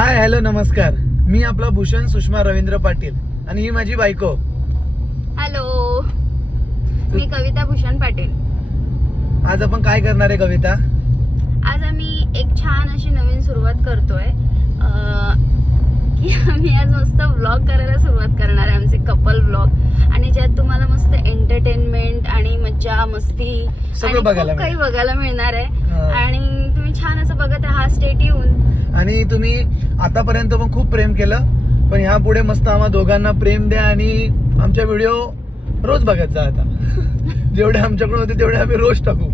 Hi hello नमस्कार. मी आपला भूषण सुषमा रवींद्र पाटील आणि ही माझी बायको. हॅलो, मी कविता भूषण पाटील. आज आपण काय करणार आहे कविता? आज आम्ही एक छान अशी नवीन सुरुवात करतोय की आम्ही आज मस्त व्लॉग करायला सुरुवात करणार आहे, आमचे कपल व्लॉग, आणि ज्यात तुम्हाला मस्त एंटरटेनमेंट आणि मज्जा मस्ती सगळं बघायला काही बघायला मिळणार आहे. हा. आणि तुम्ही छान असं बघत राहा, स्टे ट्यून. आणि तुम्ही आतापर्यंत पण खूप प्रेम केलं, पण ह्या पुढे मस्त आम्हा दोघांना प्रेम द्या आणि आमच्या व्हिडिओ रोज बघत जा. आता जेवढे आमच्याकडून होते तेवढे आम्ही रोज टाकू.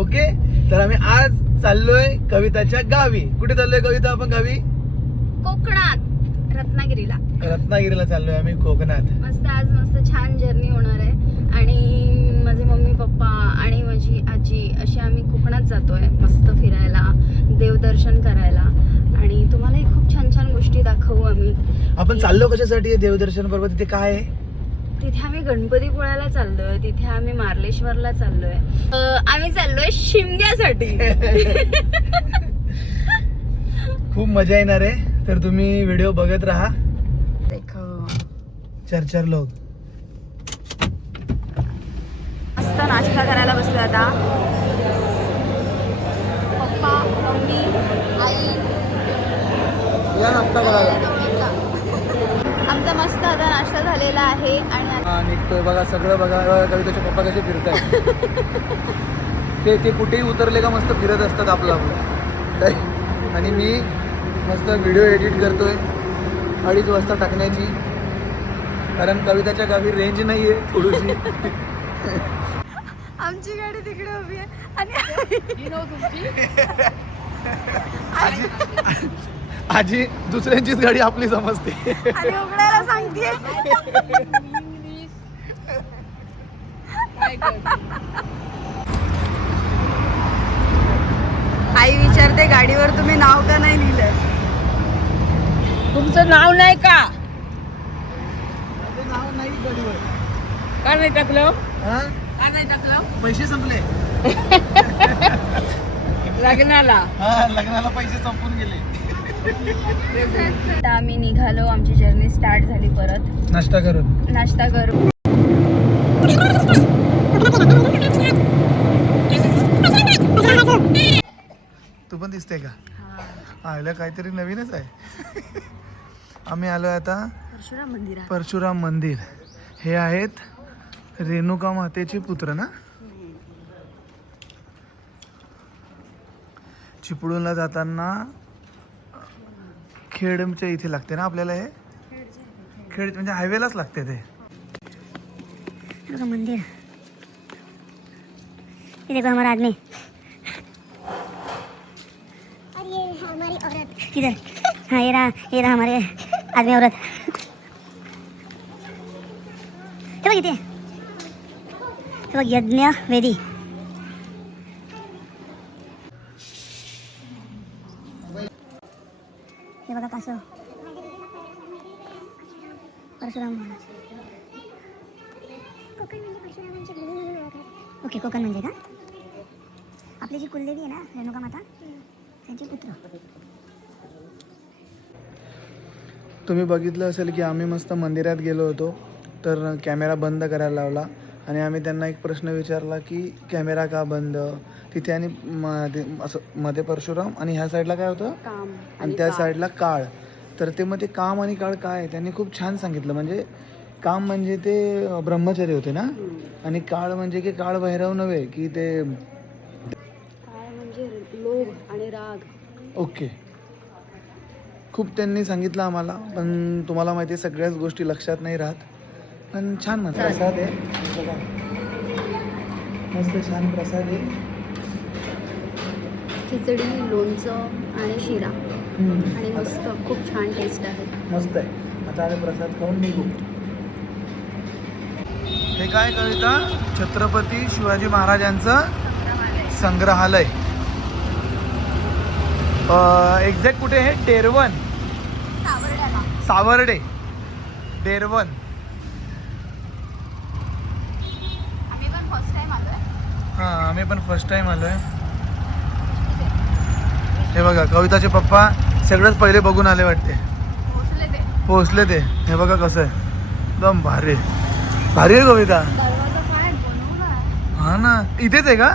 ओके, तर आम्ही आज चाललोय कविताच्या गावी. कुठे चाललोय कविता आपण गावी? कोकणात, रत्नागिरीला. रत्नागिरीला चाललोय आम्ही, कोकणात. मस्त आज मस्त छान जर्नी होणार आहे. आणि माझे मम्मी पप्पा आणि माझी आजी अशी आम्ही कोकणात जातोय मस्त फिरायला, देवदर्शन करायला, आणि तुम्हालाही खूप छान छान गोष्टी दाखवू आम्ही. आपण चाललो कशासाठी? देवदर्शन बरोबर तिथे काय आहे? तिथे आम्ही गणपतीपुळ्याला चाललोय, तिथे आम्ही मार्लेश्वरला चाललोय, आम्ही चाललोय शिमग्यासाठी. खूप मजा येणार आहे, तर तुम्ही व्हिडिओ बघत राहा. चार लोक मस्त नाश्ता करायला बसलो आता. पप्पा, मम्मी, आई, या नाश्ता करायला. आमचा मस्त आता नाश्ता झालेला आहे. आणि हा निघतोय बघा, सगळं बघा. कविताचे पप्पा कसे फिरताय ते कुठेही उतरले का मस्त फिरत असतात आपलं काय. आणि मी मस्त व्हिडिओ एडिट करतोय 2:30 वाजता टाकण्याची, कारण कविताच्या गावी रेंज नाही आहे थोडीशी. आमची गाडी तिकडे उभी आहे आणि आजी दुसऱ्यांचीच गाडी आपली समजते आणि उघडायला सांगते. आई विचारते गाडीवर तुम्ही नाव का नाही लिहिलं? तुमचं नाव नाही का? नाव नाही गाडीवर. का नाही टाकलं? हा? का नाही टाकलं? पैसे संपले. लग्नाला. हा, लग्नाला पैसे संपून गेले. आता आम्ही निघालो, आमची जर्नी स्टार्ट झाली. परत नाश्ता करून नाश्ता करू. तू पण दिसते का? आयला काहीतरी नवीनच आहे. आम्ही आलोय आता परशुराम मंदिरात. परशुराम मंदिर. हे आहेत रेणुका मातेचे पुत्र ना? चिपळूणला जाताना खेडच्या इथे लागते ना आपल्याला. हे खेड म्हणजे हायवेलाच लागते ते मंदिर. ये देखो हमारा आदमी. और ये हमारी औरत. किधर? हाँ ये रहा हमारे आदमी औरत. हे बघ इथे, हे बघ यज्ञ वेदी. हे बघा कासव. परशुराम महाराज. ओके, कोकण म्हणजे का? आपली जी कुलदेवी आहे ना रेणुका माता, त्यांचे पुत्र. तुम्ही बघितलं असेल की आम्ही मस्त मंदिरात गेलो होतो, तर कॅमेरा बंद करायला लावला आणि आम्ही त्यांना एक प्रश्न विचारला की कॅमेरा का बंद. तिथे आणि असं मध्ये परशुराम आणि ह्या साईडला काय होतं काम आणि त्या साईडला काळ. तर ते मध्ये काम आणि काळ काय, त्यांनी खूप छान सांगितलं. म्हणजे काम म्हणजे ते ब्रह्मचर्य होते ना, आणि काळ म्हणजे की काळ भैरव नव्हे की ते काय म्हणजे लोभ आणि राग. ओके, खूप त्यांनी सांगितलं आम्हाला, पण तुम्हाला माहिती आहे सगळ्याच गोष्टी लक्षात नाही राहत. पण छान म्हणतात. प्रसाद आहे बघा, मस्त छान प्रसाद आहे. खिचडी, लोणचं आणि शिरा, आणि मस्त खूप छान टेस्ट आहे. मस्त आहे. आता आम्ही प्रसाद खाऊन निघू. हे काय कविता? छत्रपती शिवाजी महाराजांचं संग्रहालय. एक्झॅक्ट कुठे आहे? डेरवन, सावर्डे, डेरवन. आम्ही पण फर्स्ट टाइम आलोय. हां, आम्ही पण फर्स्ट टाइम आलोय. हे बघा कविताचे पप्पा सगळ्यात पहिले बघून आले वाटते. पोहोचले ते. पोहोचले ते. हे बघा कसं आहे, एकदम भारी भारी आहे कविता. दरवाजा काय बनवला. हा ना, इथेच आहे का?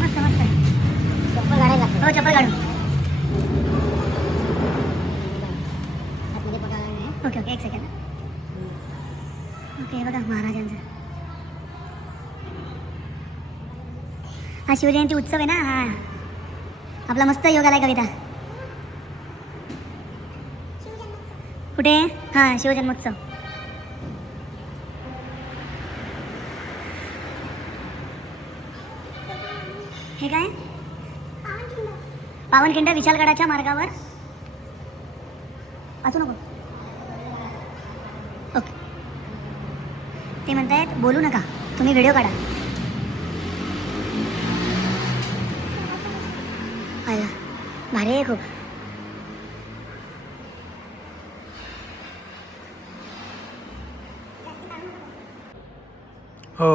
मस्त मस्त. चप्पल काढायला. हो चप्पल काढू. ओके ओके, एक सेकंड. ओके, बघा महाराजांचं. हा शिवजयंती उत्सव आहे ना. हा आपला मस्त योग आलाय कविता. कुठे? हा शिवजन्मोत्सव. हे काय? पावनखिंड विशालगडाच्या मार्गावर. वाचू नको. ओके, ते म्हणतायत बोलू नका, तुम्ही व्हिडिओ काढा. अरे भारी आहे खूप. हो.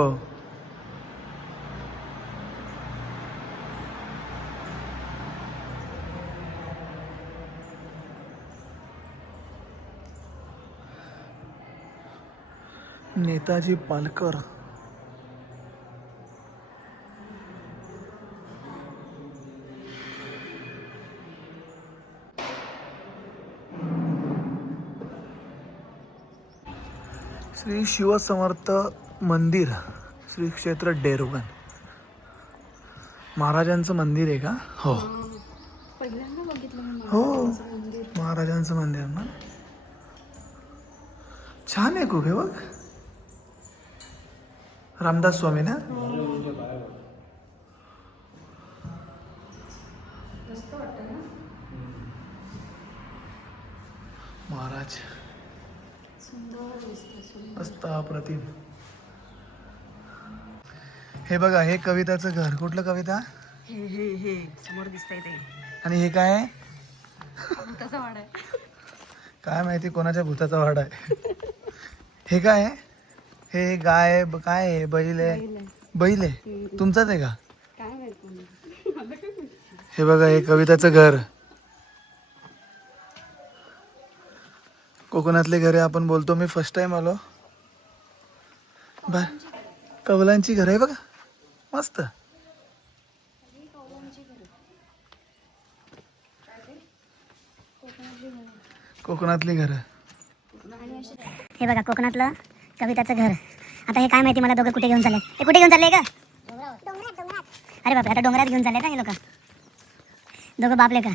नेताजी पालकर. श्री शिवसमर्थ मंदिर, श्री क्षेत्र डेरवण. महाराजांचं मंदिर आहे का? हो पहिल्यांदा बघितलं मी हो, मंदिर. महाराजांचं मंदिर ना. छान आहे खूप. हे बघ, रामदास स्वामी ना. मस्त वाटतं ना. महाराज सुंदर दिसतं, सुंदर. मस्त अप्रतिम. हे बघा, हे कविताचं घर. कुठलं कविता? हे समोर दिसतंय ते आणि हे काय आहे? भुताचा वाडा आहे. काय माहिती कोणाच्या भूताचा वाडा आहे. हे काय आहे? हे गाय काय आहे? बैल आहे? बैल आहे. तुमचाच आहे का? काय माहिती. हे बघा, हे कविताचं घर. कोकणातले घरे आपण बोलतो. मी फर्स्ट टाइम आलो. बा, कवलांची घर आहे बघा, मस्त. कोकणातली घर. हे बघा कोकणातलं कविताचं घर. आता हे काय माहिती मला, दोघं कुठे घेऊन चालले. हे कुठे घेऊन चालले का? अरे बापरे, आता डोंगरात घेऊन चालले का हे लोक दोघं बापले का?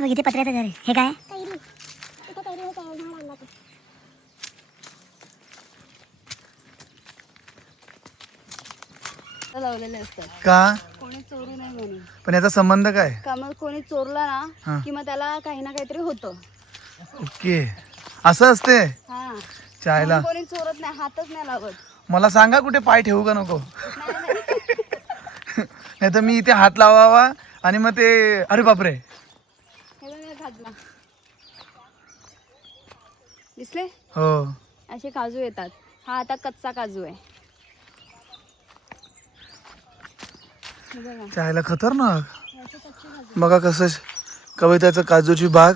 बघ इथे पत्र्याचं घर आहे. हे काय? लावलेले असतात का? कोणी चोरू नाही म्हणून. पण याचा संबंध काय? का मग कोणी चोरला हा. ना की मग त्याला काही ना काहीतरी होतं. ओके, असं असते. हा, चायला म्हणून कोणी चोरत नाही, हातच नाही लावत. मला सांगा कुठे पाय ठेवू का नको? नाही, नाही. नाही तर मी इथे हात लावावा आणि मग ते, अरे बापरे. हे बघ, घातला. दिसले? हो. असे काजू येतात. हा आता कच्चा काजू आहे. हे बघा. चायला खतरनाक. बघा कसं कविताचं काजूची बाग.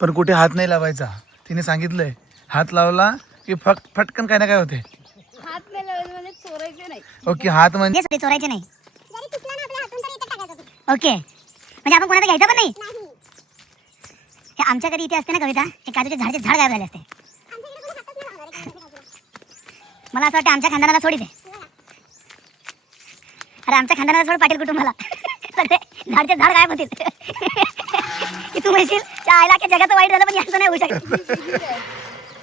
पण कुठे हात नाही लावायचा. तिने सांगितलंय हात लावला की फटकन काय ना काय होते. हात नाही लावायचे म्हणजे चोरायचे नाही. ओके, हात म्हणजे ते चोरायचे नाही. ओके, म्हणजे आपण कोणाला घ्यायचं पण नाही. हे आमच्या घरी इथे असते ना कविता, हे काजूचे झाडाचे झाड गायब झाले असते. मला असं वाटतं आमच्या खानदानाला सोडी दे. अरे आमच्या खानदानाला सोड पाटील कुटुंबाला. सगळे झाडचे झाड गायब होतील. की तू म्हणशील त्या आईला की जगाचं वाईट झालं पण यांचं नाही होऊ शकत. विहीर आहे.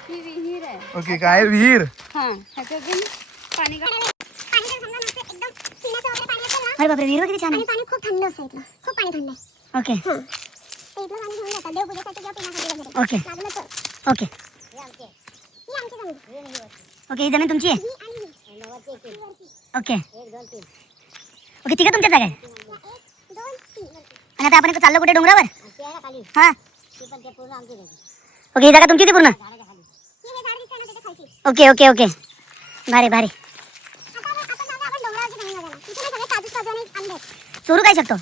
ही विहीर आहे. ओके, काय विहीर? हा, ह्याच्यातून पाणी काढ. अरे बापरे, विहीर किती छान आहे. पाणी खूप थंड असतं इथलं. खूप पाणी थंड आहे. ओके ते इथलं पाणी घेऊन जातात देवपूजेसाठी किंवा पिण्यासाठी वगैरे. ओके लागलं तर. ओके ही आमची जमीन. ओके, ही जमीन तुमची आहे. ही आणि ही. ओके ओके, तिघं तुमच्या जागा आहे. 1, 2, 3. आणि आता आपण इथं चाललो कुठे? डोंगरावर. हा ओके, ही जागा तुमची ती पूर्ण. खालची. ओके ओके ओके भारी भारी. आता आपण डोंगरावरची जमीन बघायला. तिथे ना सगळे काजू आणि आंबे आहेत. चोरू काय शकतो?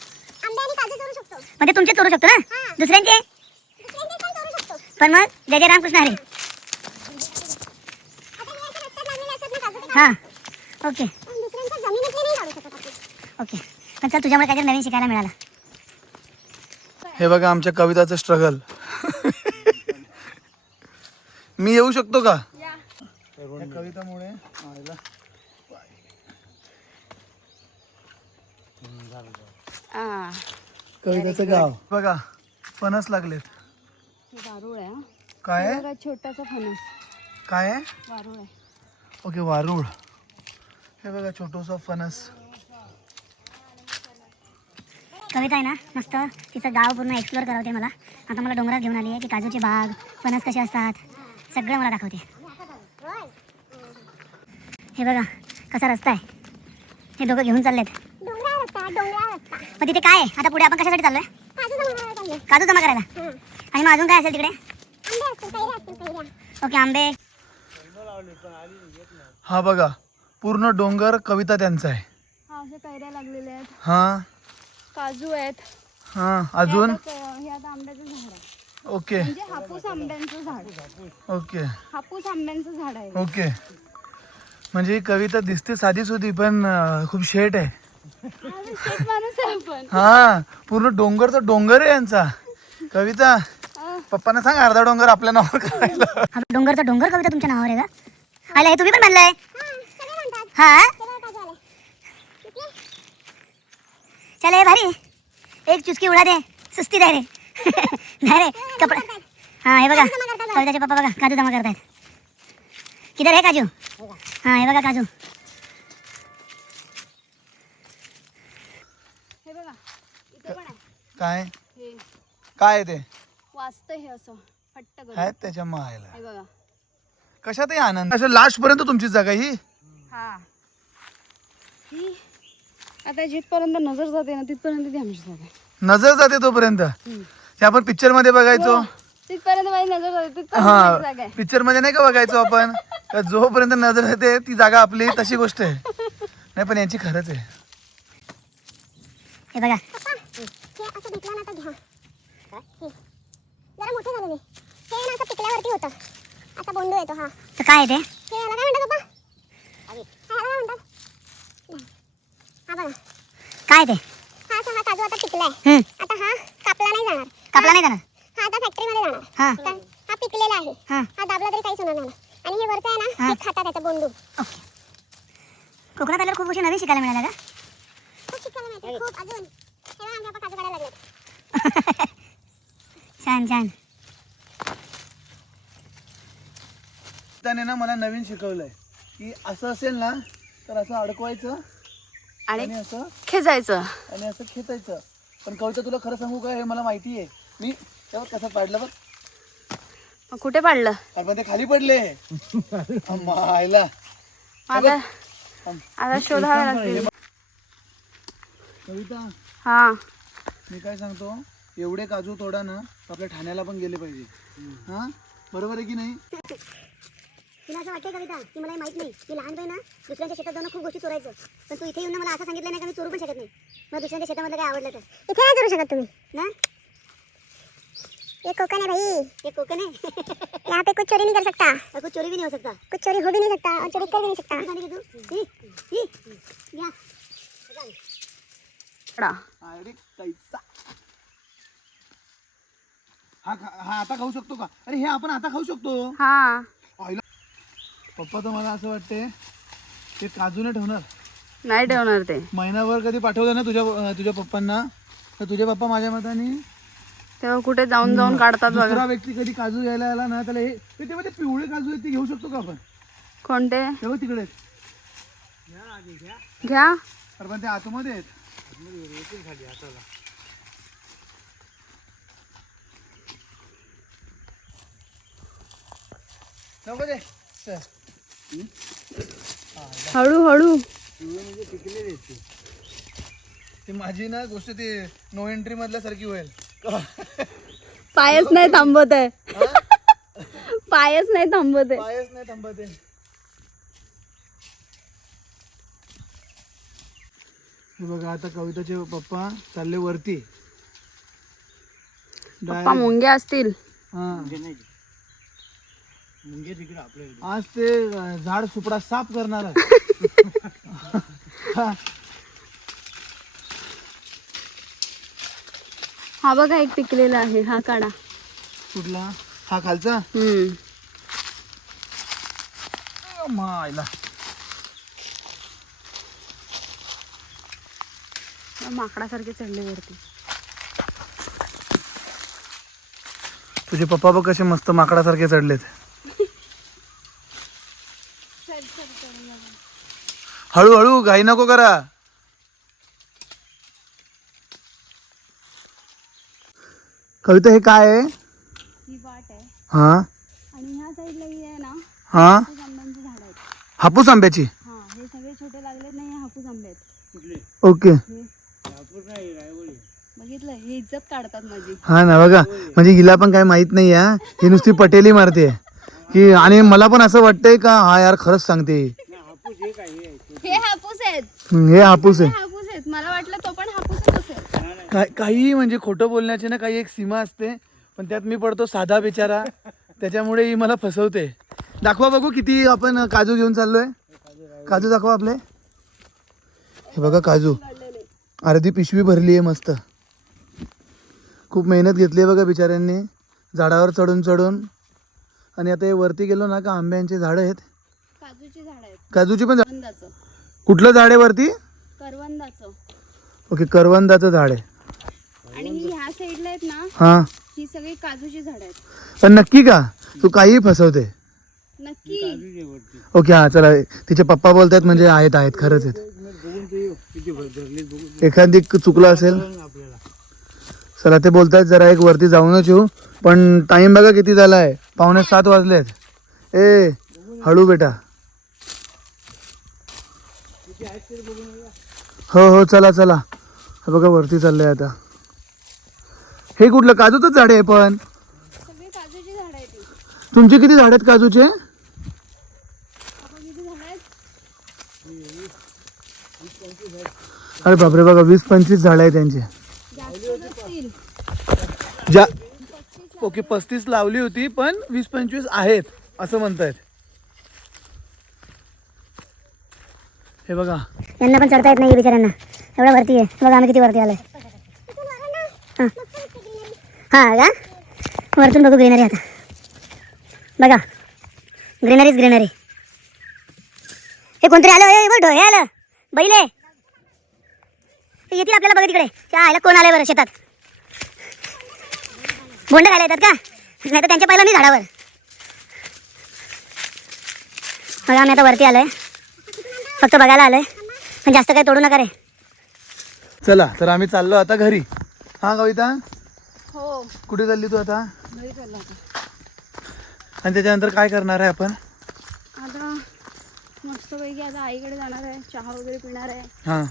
आंबे आणि काजू चोरू शकतो. म्हणजे तुमचे चोरू शकतो ना, दुसऱ्यांचे दुसऱ्यांचे पण चोरू शकतो. पण मग जय जय रामकृष्ण हरी. आता हे असे रस्त्यात लागलेले असतात ना काजूचे झाड. हां ओके पण दुसऱ्यांच्या जमिनीतले नाही काढू शकत आपण. ओके. पण चल तुझ्यामुळे काहीतरी नवीन शिकायला मिळालं. हे बघा आमच्या कविताचं स्ट्रगल. मी येऊ शकतो का या कवितामुळे? कविताचं गाव बघा, फणस लागलेत. वारुळ आहे. काय आहे? छोटासा फणस काय आहे? वारुळ आहे. ओके वारुळ. हे बघा छोटूसा फणस. कविता आहे ना मस्त, तिचं गाव पूर्ण एक्सप्लोअर करवते मला. आता मला डोंगरात घेऊन आली आहे की काजूची बाग, फणस कसे असतात सगळं मला दाखवते. हे बघा कसा रस्ता आहे, हे दोघं घेऊन चाललेत. डोंगराळ रस्ता. मग तिथे काय आहे आता पुढे? आपण कशासाठी चाललोय? काजू जमा करायला चाललोय. काजू जमा करायला. आणि मग अजून काय असेल तिकडे? आंबे असतील, कैऱ्या असतील, कैऱ्या. ओके आंबे. हा बघा पूर्ण डोंगर कविता त्यांचा आहे. हा अशा कैऱ्या लागलेल्या आहेत, हा काजू आहेत. हा अजून हे आता आंब्याचं झाड आहे, ओके म्हणजे हापूस आंब्यांचं झाड. ओके हापूस आंब्यांचं झाड आहे. ओके. म्हणजे ही कविता दिसते साधीच होती पण खूप शेट आहे. शेत माणूस आहे आपण. हा पूर्ण डोंगरचा डोंगर आहे यांचा. कविता पप्पांना सांग अर्धा डोंगर आपल्या नावावर करायला. हा डोंगरचा डोंगर कविता तुमच्या नावावर आहे का? आला हे तुम्ही पण म्हणलाय? सगळे म्हणतात. हा सगळे काजू आले. इथले चल हे भारी. एक चुस्की उडा दे, सुस्ती दे रे. नाही रे कपडा. हा हे बघा कविताचे पप्पा बघा काजू जमा करतायत. किधर है काजू? हा हे बघा काजू. हे बघा इथे पण आहे. काय हे काय आहे ते? वाचतं हे असं फट्ट करून. आहेत त्याच्या मायला. हे बघा. कशात आहे आनंद? अशा लास्ट पर्यंत तुमची जागा ही. हा ही आता जिथपर्यंत नजर जाते ना तिथपर्यंत ती आमची जागा आहे. नजर जाते तोपर्यंत. ते आपण पिक्चर मध्ये बघायचो. तिथपर्यंत माझी नजर जाते तिथपर्यंत हा माझी जागा आहे. पिक्चर मध्ये नाही का बघायचो आपण का जोपर्यंत नजर येते ती जागा आपली, तशी गोष्ट आहे. नाही पण यांची खरंच आहे. हे बघा पप्पा, हे असं भेटलं ना तर घ्या. हे जरा मोठे झालेले. हे ना असं पिकल्यावरती होतं. असा बोंडू येतो. हा तर काय आहे ते? हे याला काय म्हणतात पप्पा? ह्याला काय म्हणतात? हा बघा. काय ते? हा असा हा काजू आता पिकलाय. आता हा कापला नाही जाणार. कापला नाही जाणार. हा आता फॅक्टरीमध्ये जाणार. हा तर हा पिकलेला आहे. हा हा दाबला तरी काहीच होणार नाही. आणि हे वरचं आहे ना, हे खाता त्याचा बोंडू. ओके. कोकणात आल्यावर खूप गोष्टी नवीन शिकायला मिळाल्या का? खूप शिकायला मिळते. खूप अजून. हे बघा आमच्या काजू काढायला लागलेत. छान छान. त्याने ना मला नवीन शिकवलंय की असं असेल ना तर असं अडकवायचं आणि आणि असं खेचायचं. आणि असं खेचायचं. पण कविता तुला खरं सांगू का, हे मला माहिती आहे. मी तेव्हा कसं पाडलं बघ. मग कुठे पाडलं? अरे पण ते खाली पडले. मायला आता आता शोधावं लागेल. कविता हा मी काय सांगतो, एवढे काजू तोडा ना तर आपल्या ठाण्याला पण गेले पाहिजे. हा बरोबर आहे की नाही? तुला असं वाटतंय कविता की मला हे माहित नाही, मी लहानपणी ना दुसऱ्यांच्या शेतात जाऊन खूप गोष्टी चोरायचं, पण तू इथे येऊन ना मला असं सांगितलं नाही का मी चोरू पण शकत नाही. मग दुसऱ्यांच्या शेतामधलं काय आवडलं तर इथे नाही करू शकत तुम्ही ना? ये कोकण है भाई. ये कोकण है. यहाँ पे कुछ चोरी नहीं कर सकता. और कुछ चोरी भी नहीं हो सकता. कुछ चोरी हो भी नहीं सकता और चोरी कर भी नहीं सकता. किती खाली तू? ही या पडा. अरे कैसा हा हा आता खाऊ शकतो का? अरे हे आपण आता खाऊ शकतो. हा आईला पप्पा तर मला असं वाटते ते काजू नाही ठेवणार. नाही ठेवणार ते. महिनाभर कधी पाठवलं ना तुझ्या पप्पांना तर तुझे पप्पा माझ्या मताने तेव्हा कुठे जाऊन जाऊन काढतात दुसरा बघा. व्यक्ती कधी काजू घ्यायला आला ना त्याला हे तेव्हा ते पिवळे काजू आहेत ते घेऊ शकतो का आपण? कोणते? तेव्हा तिकडे घ्या. अरे पण ते आतमध्ये आहेत. नको दे चल. हळूहळू. ती माझी ना गोष्ट ती नो एंट्री मधल्या सारखी होईल. पायच नाही थांबत आहे. पायच नाही थांबत आहे. पायच नाही थांबत आहे. हे बघा आता कविताचे पप्पा चालले वरती. पप्पा मुंगे असतील. हा. आज ते झाड सुपडा साफ करणार आहे. हा बघा एक पिकलेला आहे, हा काढा. कुठला? हा खालचा. मायला माकडासारखे चढले वरती. तुझे पप्पा बघ कसे मस्त माकडासारखे चढलेत. हळूहळू, घाई नको करा. कविता हे काय आहे? ही वाट आहे हा आणि ह्या साईडला ही आहे ना, हा हापूस आंब्यांची झाड आहेत. हापूस आंब्याची. हा हे सगळे छोटे लागलेत नाही, हे हापूस आंबे आहेत. ओके. बघितलं, हे इज्जत काढतात माझी. हा ना बघा, म्हणजे हिला पण काय माहित नाही हा, ही नुसती पटेली मारते की. आणि मला पण असं वाटतंय का हा यार खरंच सांगते. हे हापूस आहेत, हे हापूस हे आहे. हापूस आहेत. मला वाटलं तो पण हापूसच असेल. काही म्हणजे खोटं बोलण्याची ना काही एक सीमा असते, पण त्यात मी पडतो साधा बिचारा, त्याच्यामुळे ही मला फसवते. दाखवा बघू किती आपण काजू घेऊन चाललोय. काजू दाखवा आपले. हे बघा काजू, अर्धी पिशवी भरली आहे मस्त. खूप मेहनत घेतली आहे बघा बिचाऱ्यांनी झाडावर चढून चढून. आणि आता हे वरती गेलो ना का आंब्यांचे झाडं आहेत, काजूची झाड आहेत. काजूची पण झाड. करवंदाचं, कुठलं झाड आहे वरती? करवंदाचं. ओके, करवंदाचं झाड आहे. आणि ही ह्या साईडला आहेत ना, हा, ही सगळी काजूची झाड आहेत. पण नक्की का तू काहीही फसवते? नक्की. ओके हा चला, तिचे पप्पा बोलतात म्हणजे आहेत आहेत खरंच आहेत. एखादी चुकलं असेल. चला ते बोलतात जरा एक वरती जाऊनच येऊ, पण टाइम बघा किती झालाय, 6:45 वाजलेत. ए हळू बेटा. हो हो चला चला. हे बघा वरती चाललंय आता. हे कुठलं काजूचंच झाड आहे पण? सगळी काजूची झाड आहेत. तुमचे किती झाड आहेत काजूचे? किती झाड आहेत? अरे बापरे, बघा 20-25 झाड आहे त्यांचे. जास्त नसतील. ज्या ओके 35 लावली होती पण 20-25 आहेत असं म्हणतायत. हे बघा यांना पण चढता येत नाही बिचाऱ्यांना, एवढं वरती आहे. बघा आम्ही किती वरती आलोय. हां का, वरतून बघू ग्रीनरी. आता बघा ग्रीनरीच ग्रीनरी. हे कोणतरी आलं, बघ हे आलं, बैले येतील आपल्याला. बघा तिकडे त्या आयला कोण आलंय बरं शेतात. बोंड खायला येतात का? नाही तर त्यांच्या पहिला मी झाडावर. बघा आम्ही आता वरती आलोय, फक्त बघायला आलोय, पण जास्त काही तोडू नका रे. चला तर आम्ही चाललो आता घरी. हा कविता, हो, कुठे चालली तू आता? घरी चाललो आता. आणि त्याच्यानंतर काय करणार आहे आपण? आता मस्तपैकी आता आईकडे जाणार आहे, चहा वगैरे पिणार आहे, हा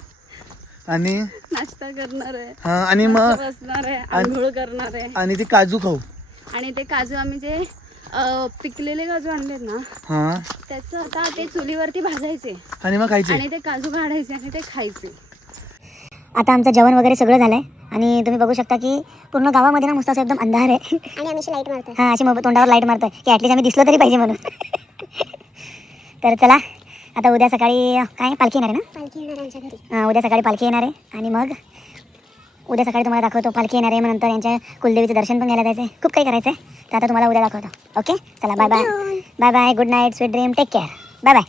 आणि नाश्ता करणार आहे, हा आणि मग बसणार आहे, आंघोळ करणार आहे. आणि ते काजू खाऊ. आणि ते काजू आम्ही जे पिकलेले काजू आणलेत ना, हा त्याचं आता ते चुलीवरती भाजायचे आणि मग खायचे. आणि ते काजू काढायचे आणि ते खायचे. आता आमचं जेवण वगैरे सगळं झालंय आणि तुम्ही बघू शकता की पूर्ण गावामध्ये ना मस्त असं एकदम अंधार आहे. आणि आम्ही लाईट मारतोय. हां अशी तोंडावर लाईट मारतोय की ॲटलीस्ट आम्ही दिसलो तरी पाहिजे म्हणून. तर चला आता उद्या सकाळी काय पालखी येणार आहे ना? पालखी येणार आमच्या घरी. हां उद्या सकाळी पालखी येणार आहे आणि मग उद्या सकाळी तुम्हाला दाखवतो पालखी येणार आहे. मग नंतर यांच्या कुलदेवीचं दर्शन पण घ्यायला जायचं आहे. खूप काही करायचं आहे, तर आता तुम्हाला उद्या दाखवतो. ओके चला bye bye bye bye. Good night, sweet dream, take care, bye bye.